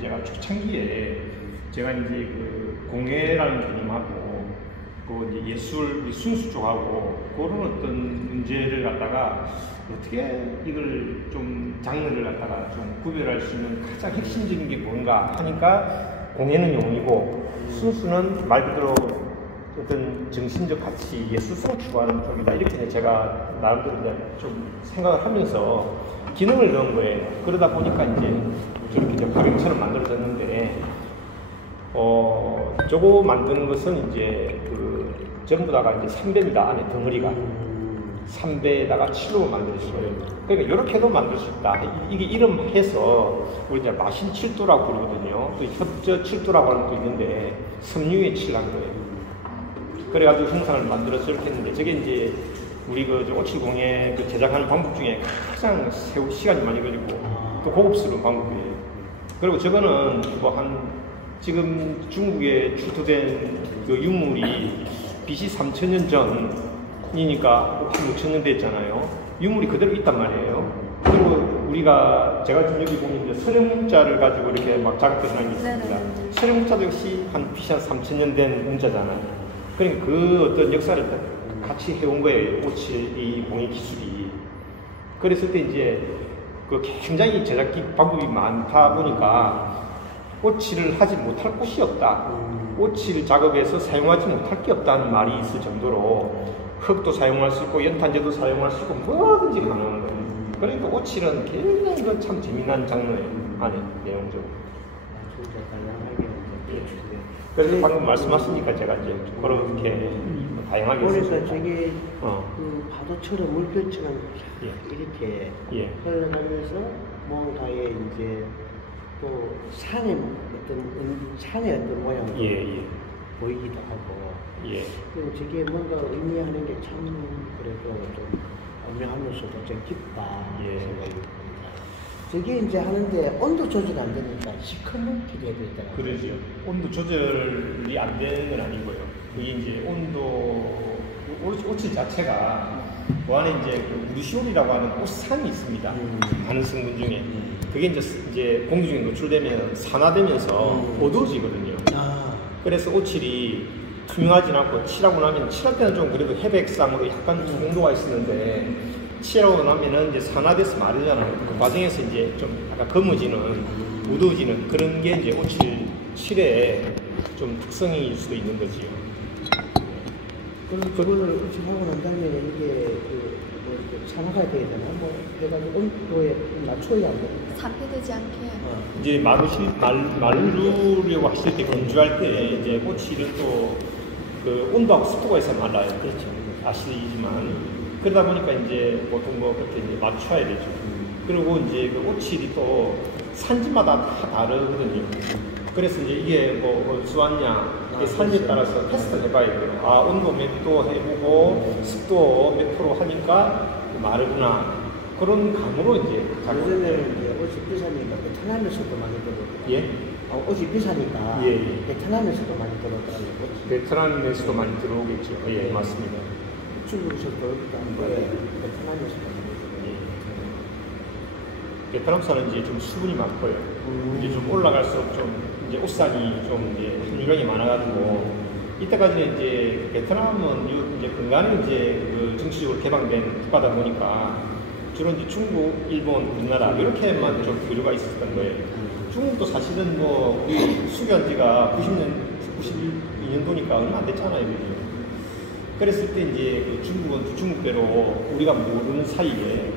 제가 초창기에 제가 이제 그 공예라는 개념하고 그 이제 예술 순수 쪽하고 그런 어떤 문제를 갖다가 어떻게 이걸 좀 장르를 갖다가 좀 구별할 수 있는 가장 핵심적인 게 뭔가 하니까 공예는 용이고 순수는 말 그대로 어떤 정신적 가치, 예술성을 추구하는 쪽이다. 이렇게 제가 나름대로 이제 좀 생각을 하면서 기능을 넣은 거예요. 그러다 보니까 이제 저렇게 이제 가병처럼 만들어졌는데, 저거 만드는 것은 이제 그 전부 다가 이제 3배입니다. 안에 덩어리가. 3배에다가 7로 만들었어요. 그러니까 이렇게도 만들 수 있다. 이게 이름해서 우리 이제 마신 7도라고 부르거든요. 또 협저 7도라고 하는 것도 있는데 섬유에 칠한 거예요. 그래가지고 형상을 만들어서 이렇게 했는데, 저게 이제 우리 그 오칠공예 그 제작하는 방법 중에 가장 시간이 많이 걸리고 또 고급스러운 방법이에요. 그리고 저거는 뭐 지금 중국에 출토된 그 유물이 BC 3000년 전이니까 6000년 됐잖아요. 유물이 그대로 있단 말이에요. 그리고 제가 지금 여기 보면 이제 서령문자를 가지고 이렇게 막 자극해서 하는 게 있습니다. 서령문자도 역시 BC 3000년 된 문자잖아요. 그러니까 그 어떤 역사를 같이 해온 거예요. 이 공예 기술이. 그랬을 때 이제 그 굉장히 제작 방법이 많다 보니까 오칠을 하지 못할 곳이 없다. 오칠 작업에서 사용하지 못할 게 없다는 말이 있을 정도로 흙도 사용할 수 있고 연탄재도 사용할 수 있고 뭐든지 가능한 거예요. 그러니까 오칠은 굉장히 참 재미난 장르예요. 안에 내용적으로. 그래서 방금 말씀하시니까 제가 이제 그렇게 다양하게 그래서 저게 그 파도처럼 물결처럼 이렇게 흘러가면서 뭔가에 이제 또 산의 어떤 모양도 보이기도 하고 그리고 저게 뭔가 의미하는 게 참 그래도 좀 오묘하면서도 좀 깊다 생각이 듭니다. 저게 이제 하는데 온도 조절이 안 되니까 시커멓게 돼야 되더라고요. 그러죠. 온도 조절이 안 되는 건 아니고요. 그게 이제 오칠 자체가 그 안에 이제 그 우르시올이라고 하는 옷산이 있습니다. 많은 성분 중에. 그게 이제 공기중에 노출되면 산화되면서 어두워지거든요. 그래서 오칠이 투명하진 않고 칠하고 나면 칠할 때는 좀 그래도 회백상으로 약간 투명도가 있었는데 칠하고 나면은 이제 산화돼서 마르잖아요. 그 과정에서 이제 좀 약간 검어지는, 어두워지는 그런 게 이제 오칠 칠의 좀 특성일 수도 있는 거지요. 그럼 그거를 오칠하고 난 다음에 이게 산화가 돼야 되나? 뭐 해가지고 온도에 맞춰야 안 돼. 산패되지 않게. 이제 마르려고 하실 때 건조할 때 이제 오칠은 또 그 온도하고 습도가 있어야 말라요. 그렇죠. 아시지만. 그러다 보니까 이제 보통 뭐 그렇게 이제 맞춰야 되죠. 그리고 이제 그 오칠이 또 산지마다 다 다르거든요. 그래서 이제 이게 뭐 어디서 왔냐, 이게 산지에 따라서 테스트를 해봐야 돼요. 온도 몇 도 해보고 습도 몇 프로 하니까 마르구나. 그런 감으로 이제 요즘에는 이제 옷이 비싸니까 베트남에서도 많이 들어오더라고요. 옷이 비싸니까 베트남에서도 많이 들어오더라고요. 베트남에서도 많이 들어오겠죠. 맞습니다. 중국에서도 베트남에서도 베트남산은 이제 좀 수분이 많고요. 이제 좀 올라갈수록 좀 이제 옷산이 좀 이제 함유량이 많아가지고 이때까지는 이제 베트남은 이제 근간에 이제 그 정치적으로 개방된 국가다 보니까 주로 이제 중국, 일본, 우리나라 이렇게만 좀 교류가 있었던 거예요. 중국도 사실은 뭐 우리 수교한 지가 92년도니까 얼마 안 됐잖아요, 그죠? 그랬을 때 이제 그 중국은 중국대로 우리가 모르는 사이에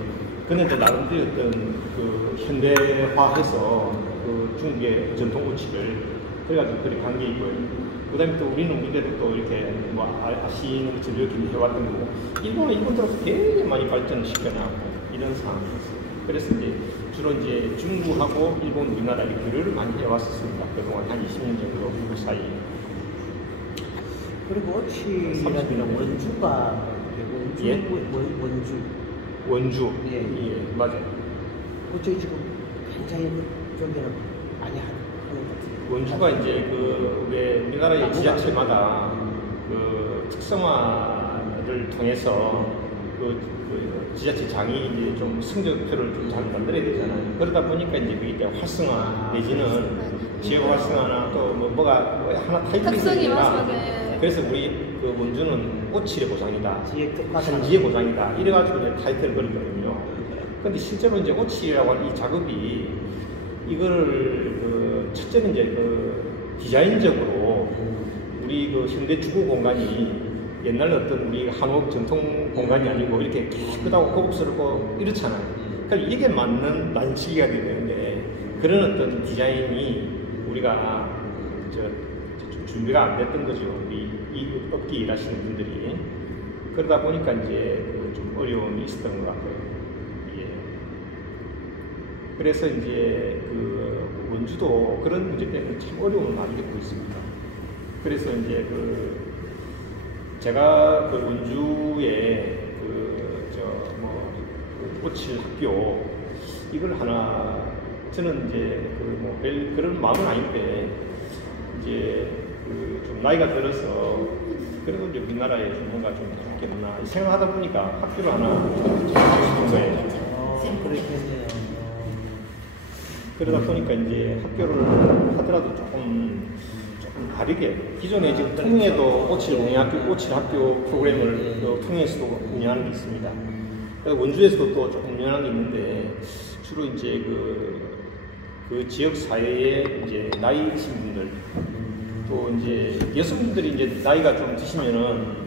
근데 나름대로 어떤 그 현대화해서 그 중국의 전통 오칠을 그래가지고 그렇게 간 게 있고요. 그 다음에 또 우리는 우리대로 또 이렇게 뭐 아시는 것처럼 이렇게 해왔던 거고, 일본은 일본대로 굉장히 많이 발전을 시켜나가고 이런 상황이었어요. 그래서 이제 주로 이제 중국하고 일본, 우리나라 이렇게 교류를 많이 해왔었습니다. 그동안 한 20년 정도 그 사이에. 그리고 오칠이라는 원주가 원주. 맞아요. 어째 지금 굉장히 저기는 많이 하는 것 같아요. 원주가 이제 왜 우리나라의 지자체마다 그 특성화를 통해서 그 그 지자체장이 이제 좀 성적표를 좀 잘 만들어야 되잖아요. 그러다 보니까 이제 그게 이제 활성화 내지는 지역 활성화나 또 뭐가 하나 타이틀이 특성이 있으니까 맞아요. 그래서 우리 그 원주는 오칠의 보장이다, 지역 특화사. 산지의 보장이다 이래가지고 이제 타이틀을 걸거든요. 근데 실제로 이제 오칠이라고 하는 이 작업이 이거를 그 첫째는 이제 그 디자인적으로 우리 그 현대 주거 공간이 옛날 어떤 우리 한옥 전통 공간이 아니고 이렇게 깨끗하고 고급스럽고 이렇잖아요. 그러니까 이게 맞는 난치기가 되는데 그런 어떤 디자인이 우리가 좀 준비가 안 됐던 거죠. 우리 이 업계 일하시는 분들이. 그러다 보니까 이제 좀 어려움이 있었던 것 같아요. 예. 그래서 이제 그 원주도 그런 문제 때문에 참 어려움을 많이 겪고 있습니다. 그래서 이제 제가 그 원주에 오칠 학교 이걸 하나 저는 이제 별 그런 마음은 아닌데 이제 좀 나이가 들어서 그래도 이제 우리나라에 좀 뭔가 좀 있겠나 생각하다 보니까 학교를 하나 좀 하고 싶은 거예요. 그렇겠네요. 그러다 보니까 이제 학교를 하더라도 조금 다르게 기존에 지금 통영에도 오칠 학교 프로그램을 통영에서도 운영하는 게 있습니다. 원주에서도 또 조금 운영하는 게 있는데 주로 이제 그 지역 사회에 이제 나이 드신 분들 또 이제 여성분들이 이제 나이가 좀 드시면은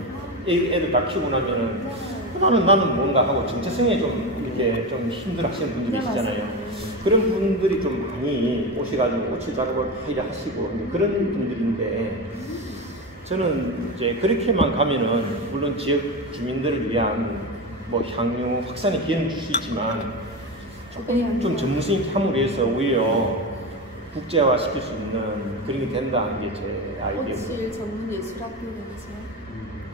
애들 다 키우고 나면은 나는 뭔가 하고 정체성에 좀 이렇게 좀 힘들어하시는 분들이 계시잖아요. 그런 분들이 좀 많이 오셔가지고 오칠 작업을 많이 하시고 그런 분들인데 저는 이제 그렇게만 가면은 물론 지역 주민들을 위한 향유 확산의 기회는 줄 수 있지만 좀 전문성 있게 함으로 해서 오히려 국제화 시킬 수 있는 그런 게 된다는 게 제 아이디어입니다. 오칠 전문 예술학교라면서요?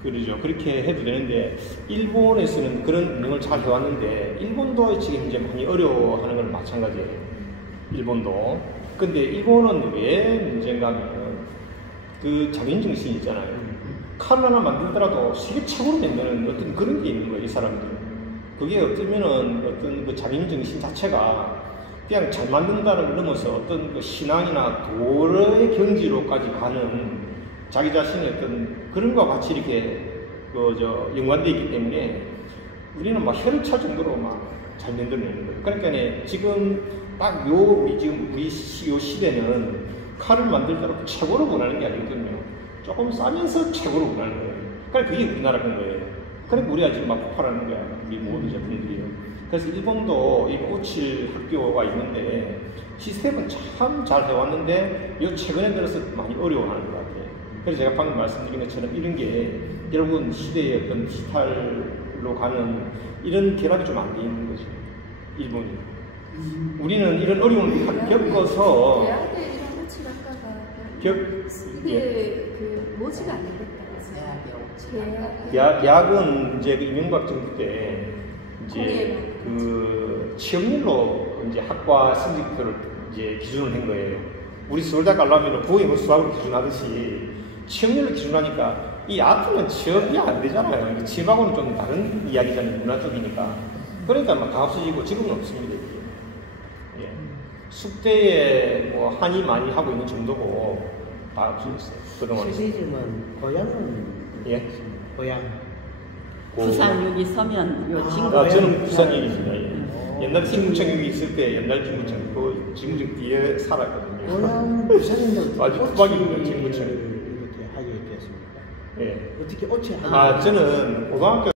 그러죠. 그렇게 해도 되는데 일본에서는 그런 운영을 잘 해왔는데 일본도 지금 이제 많이 어려워하는 건 마찬가지예요. 일본도. 근데 일본은 왜 문제인가 하면 그 자기인정신이 있잖아요. 칼 하나 만들더라도 세계 최고로 만드는 어떤 그런 게 있는 거예요, 이 사람들은. 그게 어쩌면은 어떤 그 자기인정신 자체가 그냥 잘 만든다는 걸 넘어서 어떤 그 신앙이나 도의 경지로까지 가는 자기 자신의 어떤 그런 것과 같이 이렇게 연관되어 있기 때문에 우리는 막 혀를 찰 정도로 막 잘 만들어내는 거예요. 그러니까 지금 딱 우리 시대는 칼을 만들더라도 최고로 원하는 게 아니거든요. 조금 싸면서 최고로 원하는 거예요. 그러니까 그게 우리나라인 거예요. 그러니까 우리가 지금 막 폭발하는 거야. 우리 모든 제품들이요. 그래서 일본도 이 오칠 학교가 있는데 시스템은 참 잘 해왔는데 요 최근에 들어서 많이 어려워하는 것 같아요. 그래서 제가 방금 말씀드린 것처럼 이런 게 결국은 시대의 어떤 디지털로 가는 이런 결합이 좀 안 돼 있는 거죠. 일본이. 우리는 이런 어려움을 겪어서 대학에 이런 오칠 학과가 이게 그 모지가 안 되겠다. 대학은 이제 이명박 정부 때 이제 그 취업률로 이제 학과 성적표를 이제 기준을 한 거예요. 우리 서울대 가려면 부의 수학으로 기준하듯이 취업률로 기준하니까 이 아트는 취업이 안 되잖아요. 취업하고는 좀 다른 이야기잖아요. 문화 쪽이니까. 그러니까 막 다 없어지고 지금은 없습니다. 예. 숙대에 한이 많이 하고 있는 정도고 다 없어졌어요. 그동안. 시리즈는 고향은 예? 고향. 부산 여기 서면 요 친구. 저는 부산인입니다. 예. 옛날 진구청 여기 있을 때 옛날 진구청 그 진구청 뒤에 살았거든요. 고향 부산인들 아주 투박입니다. 진구청. 이렇게 하게 됐습니까? 예. 어떻게 오칠 하는 저는 고등학교